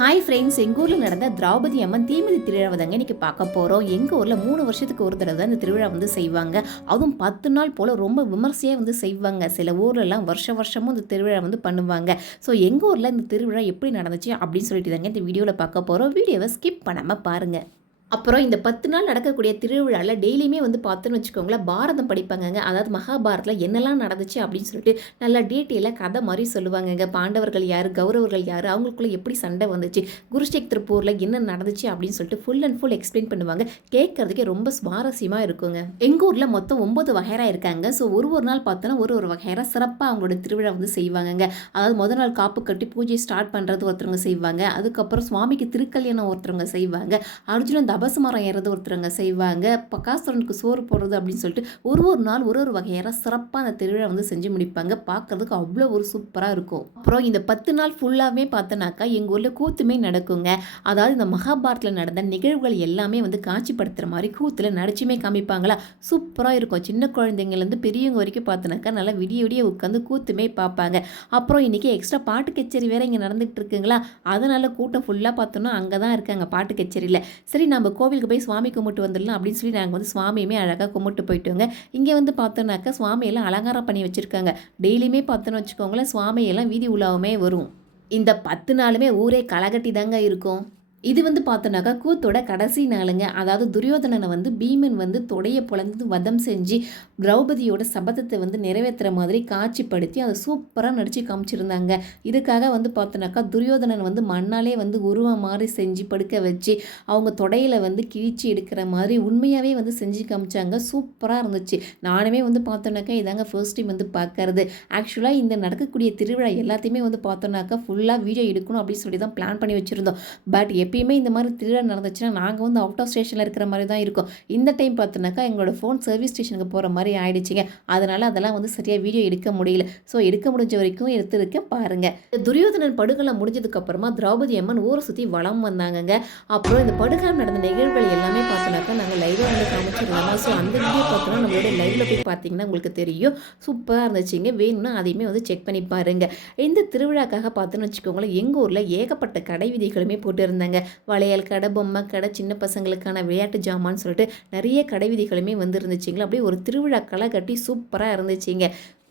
Hi friends, எங்கள் ஊரில் நடந்த திரௌபதி அம்மன் தீமிதி திருவிழாவை தாங்க இன்றைக்கி பார்க்க போகிறோம். எங்கள் ஊரில் 3 வருஷத்துக்கு ஒரு தடவை தான் இந்த திருவிழா வந்து செய்வாங்க. அதுவும் 10 நாள் போல் ரொம்ப விமர்சையாக வந்து செய்வாங்க. சில ஊர்லலாம் வருஷமும் இந்த திருவிழா வந்து பண்ணுவாங்க. ஸோ எங்கள் ஊரில் இந்த திருவிழா எப்படி நடந்துச்சு அப்படின்னு சொல்லிட்டு தாங்க இந்த வீடியோவில் பார்க்க போகிறோம். வீடியோவை ஸ்கிப் பண்ணாமல் பாருங்கள். அப்புறம் இந்த 10 நாள் நடக்கக்கூடிய திருவிழாவில் டெய்லியுமே வந்து பார்த்தோன்னு வச்சுக்கோங்களேன், பாரதம் படிப்பாங்கங்க. அதாவது மகாபாரத்தில் என்னெல்லாம் நடந்துச்சு அப்படின்னு சொல்லிட்டு நல்லா டீட்டெயிலாக கதை மாதிரி சொல்லுவாங்கங்க. பாண்டவர்கள் யார், கௌரவர்கள் யார், அவங்களுக்குள்ள எப்படி சண்டை வந்துச்சு, குருஷேத்திர போரில் என்ன நடந்துச்சு அப்படின்னு சொல்லிட்டு ஃபுல் அண்ட் ஃபுல் எக்ஸ்பிளைன் பண்ணுவாங்க. கேட்கறதுக்கே ரொம்ப சுவாரஸ்யமாக இருக்குங்க. எங்கள் ஊரில் மொத்தம் 9 வகைரா இருக்காங்க. ஸோ ஒரு நாள் பார்த்தோன்னா ஒரு வகைரா சிறப்பாக அவங்களோட திருவிழா வந்து செய்வாங்கங்க. அதாவது முதல் நாள் காப்பு கட்டி பூஜை ஸ்டார்ட் பண்ணுறது ஒருத்தவங்க செய்வாங்க. அதுக்கப்புறம் சுவாமிக்கு திருக்கல்யாணம் ஒருத்தவங்க செய்வாங்க. அர்ஜுனன் தபசுமரம் ஏறது ஒருத்தருங்க செய்வாங்க. பகாசுரனுக்கு சோறு போடுறது அப்படின்னு சொல்லிட்டு ஒரு நாள் ஒரு வகையான சிறப்பாக அந்த திருவிழா வந்து செஞ்சு முடிப்பாங்க. பார்க்கறதுக்கு அவ்வளோ ஒரு சூப்பராக இருக்கும். அப்புறம் இந்த 10 நாள் ஃபுல்லாகவே பார்த்தோன்னாக்கா எங்கள் ஊரில் கூத்துமே நடக்குங்க. அதாவது இந்த மகாபாரத்தில் நடந்த நிகழ்வுகள் எல்லாமே வந்து காட்சிப்படுத்துகிற மாதிரி கூத்தில் நடிச்சுமே காமிப்பாங்களா, சூப்பராக இருக்கும். சின்ன குழந்தைங்கலேருந்து பெரியவங்க வரைக்கும் பார்த்தோன்னாக்கா நல்லா விடிய உட்காந்து கூத்துமே பார்ப்பாங்க. அப்புறம் இன்றைக்கி எக்ஸ்ட்ரா பாட்டு கச்சேரி வேறு இங்கே நடந்துகிட்டு இருக்குங்களா, அதனால் கூட்டம் ஃபுல்லாக பார்த்தோன்னா அங்கே தான் இருக்காங்க பாட்டு கச்சேரியில். சரி, நம்ம கோவிலுக்கு போய் சுவாமி கும்பிட்டு வந்துடலாம் அப்படின்னு சொல்லி நாங்கள் வந்து சுவாமியுமே அழகாக கும்பிட்டு போயிட்டோங்க. இங்கே வந்து பார்த்தோன்னாக்கா சுவாமியெல்லாம் அலங்காரம் பண்ணி வச்சுருக்காங்க. டெய்லியுமே பார்த்தோன்னு வச்சுக்கோங்களேன், சுவாமியெல்லாம் வீதி உலாவுமே வரும். இந்த 10 நாளுமே ஊரே களைகட்டி தாங்க இருக்கும். இது வந்து பார்த்தோன்னாக்கா கூத்தோட கடைசி நாளுங்க. அதாவது துரியோதனனை வந்து பீமன் வந்து தொடைய பொழந்து வதம் செஞ்சு திரௌபதியோட சபதத்தை வந்து நிறைவேற்றுற மாதிரி காட்சிப்படுத்தி அதை சூப்பராக நடித்து காமிச்சிருந்தாங்க. இதுக்காக வந்து பார்த்தோன்னாக்கா துரியோதனன் வந்து மண்ணாலே வந்து உருவம் மாதிரி செஞ்சு படுக்க வச்சு அவங்க தொடையில் வந்து கிழிச்சு எடுக்கிற மாதிரி உண்மையாகவே வந்து செஞ்சு காமிச்சாங்க. சூப்பராக இருந்துச்சு. நானுமே வந்து பார்த்தோன்னாக்கா இதாங்க ஃபர்ஸ்ட் டைம் வந்து பார்க்கறது. ஆக்சுவலாக இந்த நடக்கக்கூடிய திருவிழா எல்லாத்தையுமே வந்து பார்த்தோன்னாக்கா ஃபுல்லாக வீடியோ எடுக்கணும் அப்படின்னு சொல்லி தான் பிளான் பண்ணி வச்சுருந்தோம். பட் எப்பயுமே இந்த மாதிரி திருவிழா நடந்துச்சுன்னா நாங்கள் வந்து அவுட் ஆஃப் ஸ்டேஷனில் இருக்கிற மாதிரி தான் இருக்கும். இந்த டைம் பார்த்தோன்னாக்கா எங்களோட ஃபோன் சர்வீஸ் ஸ்டேஷனுக்கு போகிற மாதிரி ஆயிடுச்சுங்க. அதனால் அதெல்லாம் வந்து சரியாக வீடியோ எடுக்க முடியல. ஸோ எடுக்க முடிஞ்ச வரைக்கும் எடுத்துருக்க பாருங்கள். துரியோதனன் படுகொலை முடிஞ்சதுக்கப்புறமா திரௌபதி அம்மன் ஊரை சுற்றி வளம் வந்தாங்கங்க. அப்புறம் இந்த படுகொலை நடந்த நிகழ்வுகள் எல்லாமே பார்த்தோன்னாக்கா நாங்கள் லைவாக வந்து காமிச்சிருந்தோம். ஸோ அந்த வீடியோ பார்த்தோன்னா நம்மளோட லைவில் போய் பார்த்தீங்கன்னா உங்களுக்கு தெரியும். சூப்பராக இருந்துச்சுங்க. வேணும்னா அதையுமே வந்து செக் பண்ணி பாருங்கள். இந்த திருவிழாக்காக பார்த்தோன்னு வச்சுக்கோங்களேன், எங்கள் ஊரில் ஏகப்பட்ட கடை விதிகளுமே போட்டு இருந்தாங்க. வளையல் கடை, பொம்மை கடை, சின்ன பசங்களுக்கான விளையாட்டு ஜாமான்னு சொல்லிட்டு நிறைய கடை விதிகளுமே வந்து இருந்துச்சுங்களா. அப்படியே ஒரு திருவிழா களை கட்டி சூப்பராக இருந்துச்சுங்க.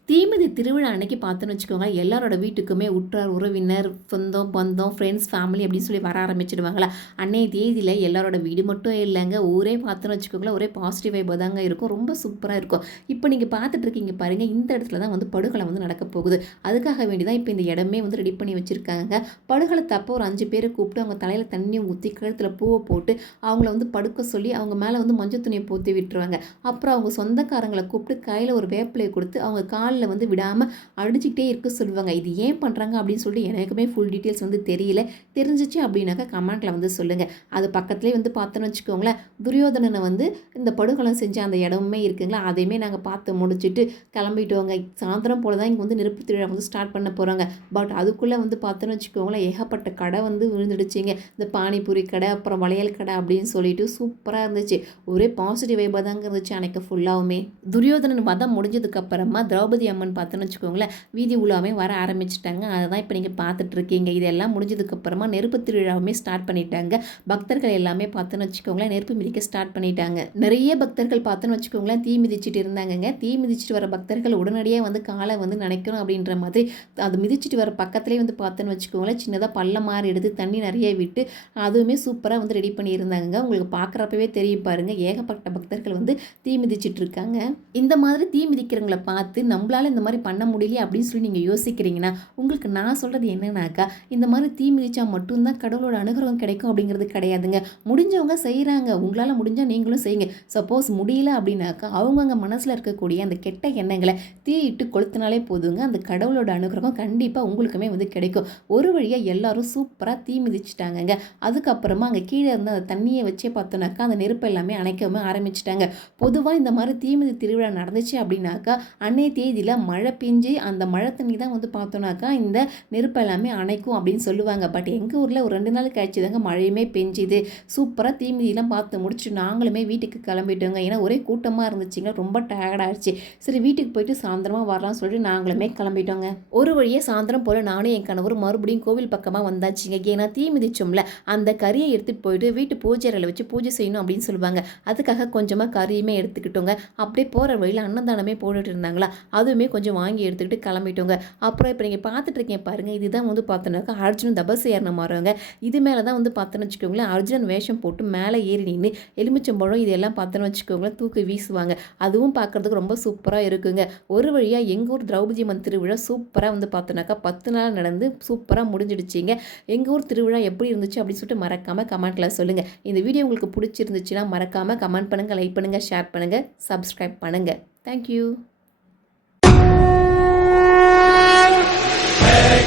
தீமிதி திருவிழா அன்னைக்கு பார்த்தோன்னு வச்சுக்கோங்க, எல்லாரோட வீட்டுக்குமே உற்றார் உறவினர், சொந்தம் பந்தம், ஃப்ரெண்ட்ஸ், ஃபேமிலி அப்படின்னு சொல்லி வர ஆரம்பிச்சிடுவாங்களா. அன்னைய தேதியில் எல்லாரோட வீடு மட்டும் இல்லைங்க, ஊரே பார்த்தோன்னு வச்சுக்கோங்களேன் ஒரே பாசிட்டிவ் வைப்பாக தாங்க இருக்கும். ரொம்ப சூப்பராக இருக்கும். இப்போ நீங்கள் பார்த்துட்டு இருக்கீங்க பாருங்கள், இந்த இடத்துல தான் வந்து படுகொலை வந்து நடக்க போகுது. அதுக்காக வேண்டி தான் இப்போ இந்த இடமே வந்து ரெடி பண்ணி வச்சுருக்காங்க. படுகொலை தப்போ ஒரு 5 பேரை கூப்பிட்டு அவங்க தலையில் தண்ணி ஊற்றி கழுத்தில் பூவை போட்டு அவங்கள வந்து படுக்க சொல்லி அவங்க மேலே வந்து மஞ்சள் துணியை போற்றி விட்டுருவாங்க. அப்புறம் அவங்க சொந்தக்காரங்களை கூப்பிட்டு கையில் ஒரு வேப்பிலையை கொடுத்து அவங்க காலில் வந்து விடாமல் அடிச்சுக்கிட்டே இருக்க சொல்லுவாங்க. இது ஏன் பண்ணுறாங்க அப்படின்னு சொல்லிட்டு எனக்குமே ஃபுல் டீட்டெயில்ஸ் வந்து தெரியல. தெரிஞ்சிச்சு அப்படின்னாக்கா கமெண்ட்டில் வந்து சொல்லுங்கள். அது பக்கத்துலேயே வந்து பார்த்தோன்னு வச்சுக்கோங்களேன், துரியோதனனை வந்து இந்த படுகொலை செஞ்ச அந்த இடமுமே இருக்குங்களா, அதையுமே நாங்கள் பார்த்து முடிச்சுட்டு கிளம்பிட்டோங்க. சாயந்தரம் போல் தான் இங்கே வந்து நெருப்பு திருவிழா வந்து ஸ்டார்ட் பண்ண போகிறாங்க. பட் அதுக்குள்ளே வந்து பார்த்தோன்னு வச்சுக்கோங்களேன் ஏகப்பட்ட கடை வந்து விழுந்துடுச்சிங்க. இந்த பானிபூரி கடை, அப்புறம் வளையல் கடை அப்படின்னு சொல்லிட்டு சூப்பராக இருந்துச்சு. ஒரே பாசிட்டிவ் வைப்பாக தாங்க இருந்துச்சு அன்றைக்கு ஃபுல்லாகவுமே. துரியோதனன் வதம் முடிஞ்சதுக்கப்புறமா திரௌபதி அம்மன் பார்த்தோன்னு வச்சுக்கோங்களேன் வீதி உலாமே வர ஆரம்பிச்சிட்டாங்க. அதை தான் இப்போ நீங்கள் பார்த்துட்டு இருக்கீங்க. இதெல்லாம் முடிஞ்சதுக்கப்புறமா நெருப்பு திருவிழாவுமே ஸ்டார்ட் பண்ணிட்டாங்க. பக்தர்கள் எல்லாமே பார்த்தோன்னு வச்சுக்கோங்களேன் நெருப்பு மிதிக்க ஸ்டார்ட் பண்ணிட்டாங்க. நிறைய பக்தர்கள் பார்த்தோன்னு வச்சுக்கோங்களேன் தீ மிதிச்சுட்டு இருந்தாங்கங்க. தீ மிதிச்சுட்டு வர பக்தர்கள் உடனடியாக வந்து காலை வந்து நினைக்கணும் அப்படின்ற மாதிரி அது மிதிச்சுட்டு வர பக்கத்துலேயே வந்து பார்த்தோன்னு வச்சுக்கோங்களேன் சின்னதாக பள்ளம் மாதிரி எடுத்து தண்ணி நிறைய விட்டு அதுவுமே சூப்பராக வந்து ரெடி பண்ணியிருந்தாங்க. உங்களுக்கு பார்க்குறப்பவே தெரியும் பாருங்கள், ஏகப்பட்ட பக்தர்கள் வந்து தீ மிதிச்சிட்டு இருக்காங்க. இந்த மாதிரி தீ மிதிக்கிறவங்களை பார்த்து நம்மளால இந்த மாதிரி பண்ண முடியலையே அப்படின்னு சொல்லி நீங்கள் யோசிக்கிறீங்கன்னா உங்களுக்கு நான் சொல்கிறது என்னன்னாக்கா, இந்த மாதிரி தீ மிதிச்சா மட்டும்தான் கடவுளோட அனுகிரகம் கிடைக்கும் அப்படிங்கிறது கிடையாதுங்க. முடிஞ்சவங்க செய்கிறாங்க, உங்களால் முடிஞ்சால் நீங்களும் செய்யுங்க. சப்போஸ் முடியல அப்படின்னாக்கா அவங்கவுங்க மனசில் இருக்கக்கூடிய அந்த கெட்ட எண்ணங்களை தீயிட்டு கொளுத்தினாலே போதுங்க, அந்த கடவுளோட அனுகிரகம் கண்டிப்பாக உங்களுக்குமே வந்து கிடைக்கும். ஒரு வழியாக எல்லாரும் சூப்பராக தீ மிதிச்சிட்டாங்கங்க. அதுக்கப்புறமா அங்கே கீழே இருந்த அந்த தண்ணியை வச்சே பார்த்தோன்னாக்கா அந்த நெருப்பு எல்லாமே அணைக்கவும் ஆரம்பிச்சிட்டாங்க. பொதுவாக இந்த மாதிரி தீமிதி திருவிழா நடந்துச்சு அப்படின்னாக்கா அன்னைய தேதியில் தீமிதியில் மழை பெஞ்சு அந்த மழை தண்ணி தான் வந்து பார்த்தோன்னாக்கா இந்த நெருப்பு எல்லாமே அணைக்கும் அப்படின்னு சொல்லுவாங்க. பட் எங்கள் ஊரில் ஒரு 2 நாள் கழிச்சு தாங்க மழையுமே பெஞ்சுது. சூப்பராக தீமிதியெல்லாம் பார்த்து முடிச்சு நாங்களுமே வீட்டுக்கு கிளம்பிட்டோங்க. ஏன்னா ஒரே கூட்டமாக இருந்துச்சுங்க, ரொம்ப டயர்டாகிடுச்சு. சரி வீட்டுக்கு போயிட்டு சாயந்தரமாக வரலாம்னு சொல்லிட்டு நாங்களுமே கிளம்பிட்டோங்க. ஒரு வழியாக சாயந்தரம் போல் நானும் என் கணவர் மறுபடியும் கோவில் பக்கமாக வந்தாச்சுங்க. ஏன்னா தீ மிதிச்சோம்ல, அந்த கறியை எடுத்துகிட்டு போயிட்டு வீட்டு பூஜை அறையில் வச்சு பூஜை செய்யணும் அப்படின்னு சொல்லுவாங்க. அதுக்காக கொஞ்சமாக கறியுமே எடுத்துக்கிட்டோங்க. அப்படியே போகிற வழியில் அன்னதானமே போட்டுட்டு இருந்தாங்களா, அதுவுமே கொஞ்சம் வாங்கி எடுத்துக்கிட்டு கிளம்பிட்டோங்க. அப்புறம் இப்போ நீங்கள் பார்த்துட்டு இருக்கீங்க பாருங்கள், இதுதான் வந்து பார்த்தோன்னாக்கா அர்ஜுன் தபசு ஏறின மரங்க. இது மேலே தான் வந்து பார்த்தோன்னு வச்சுக்கோங்களேன், அர்ஜுன் வேஷம் போட்டு மேலே ஏறி நின்று எலுமிச்சம்பழம் இதெல்லாம் பார்த்தோன்னு வச்சுக்கோங்களேன் தூக்கி வீசுவாங்க. அதுவும் பார்க்குறதுக்கு ரொம்ப சூப்பராக இருக்குங்க. ஒரு வழியாக எங்கள் ஊர் திரௌபதி அம்மன் திருவிழா சூப்பராக வந்து பார்த்தோன்னாக்கா 10 நாள் நடந்து சூப்பராக முடிஞ்சிடுச்சிங்க. எங்கள் ஊர் திருவிழா எப்படி இருந்துச்சு அப்படின்னு சொல்லிட்டு மறக்காமல் கமெண்ட்டில் சொல்லுங்கள். இந்த வீடியோ உங்களுக்கு பிடிச்சிருந்துச்சுன்னா மறக்காமல் கமெண்ட் பண்ணுங்கள், லைக் பண்ணுங்கள், ஷேர் பண்ணுங்கள், சப்ஸ்கிரைப் பண்ணுங்கள். தேங்க்யூ.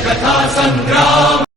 कथा संग्राम